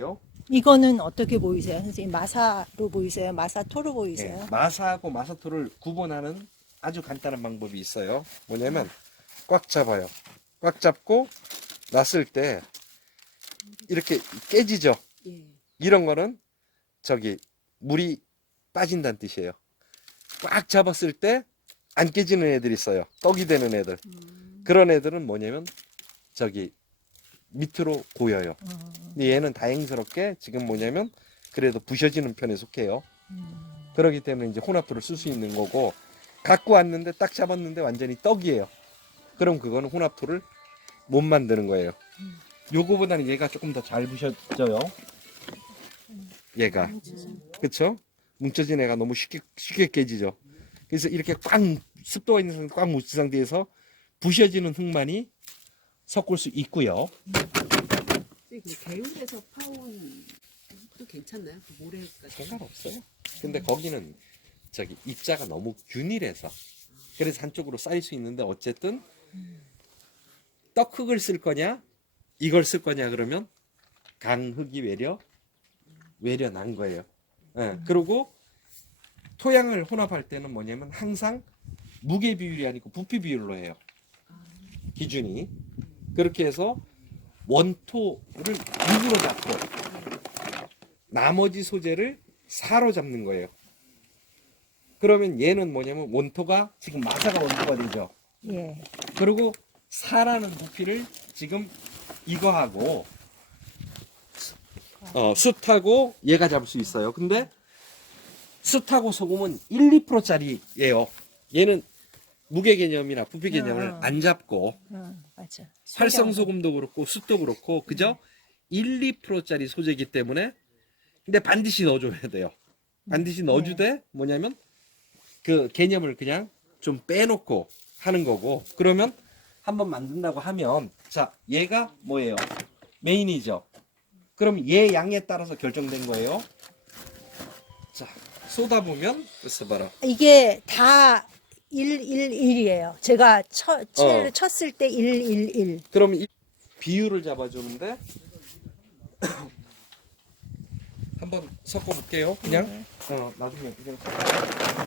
거고요. 이거는 어떻게 보이세요? 선생님 마사로 보이세요? 마사토로 보이세요? 예, 마사하고 마사토를 구분하는 아주 간단한 방법이 있어요. 뭐냐면 꽉 잡아요. 꽉 잡고 놨을 때 이렇게 깨지죠. 예. 이런 거는 저기 물이 빠진다는 뜻이에요. 꽉 잡았을 때 안 깨지는 애들이 있어요. 떡이 되는 애들. 음. 그런 애들은 뭐냐면 저기 밑으로 고여요. 어, 근데 얘는 다행스럽게 지금 뭐냐면 그래도 부셔지는 편에 속해요. 음. 그렇기 때문에 이제 혼합토를 쓸 수 있는 거고 갖고 왔는데 딱 잡았는데 완전히 떡이에요. 그럼 그거는 혼합토를 못 만드는 거예요. 음. 요거보다는 얘가 조금 더 잘 부셔져요. 얘가 그쵸? 뭉쳐진 애가 너무 쉽게 쉽게 깨지죠. 그래서 이렇게 꽉 습도가 있는 상태, 꽉 묻힌 상태에서 부셔지는 흙만이 섞을 수 있고요. 그 개울에서 파온 또 괜찮나요? 그 모래가 상관없어요. 근데 거기는 저기 입자가 너무 균일해서 그래서 한쪽으로 쌓일 수 있는데 어쨌든 떡흙을 쓸 거냐 이걸 쓸 거냐 그러면 강흙이 외려 외려 난 거예요. 예, 그리고 토양을 혼합할 때는 뭐냐면 항상 무게 비율이 아니고 부피 비율로 해요. 기준이 그렇게 해서 원토를 6으로 잡고 나머지 소재를 사로 잡는 거예요. 그러면 얘는 뭐냐면 원토가 지금 마사가 원토가 되죠. 예. 그리고 사라는 부피를 지금 이거하고 어, 숯하고 얘가 잡을 수 있어요. 근데 숯하고 소금은 1, 2%짜리예요. 얘는 무게 개념이나 부피 개념을 어. 안 잡고 어, 맞아. 활성 소금도 그렇고 숯도 그렇고 그죠? 1, 2%짜리 소재이기 때문에 근데 반드시 넣어줘야 돼요. 반드시 넣어주되 뭐냐면 그 개념을 그냥 좀 빼놓고 하는 거고 그러면 한번 만든다고 하면 자 얘가 뭐예요? 메인이죠. 그럼 얘 양에 따라서 결정된 거예요. 자 쏟아 보면 그래서 봐라. 이게 다 111이에요. 제가 쳐, 채를 어. 쳤을 때 111. 그럼 이 비율을 잡아주는데 한번 섞어 볼게요. 그냥 어 나중에 그냥 섞어.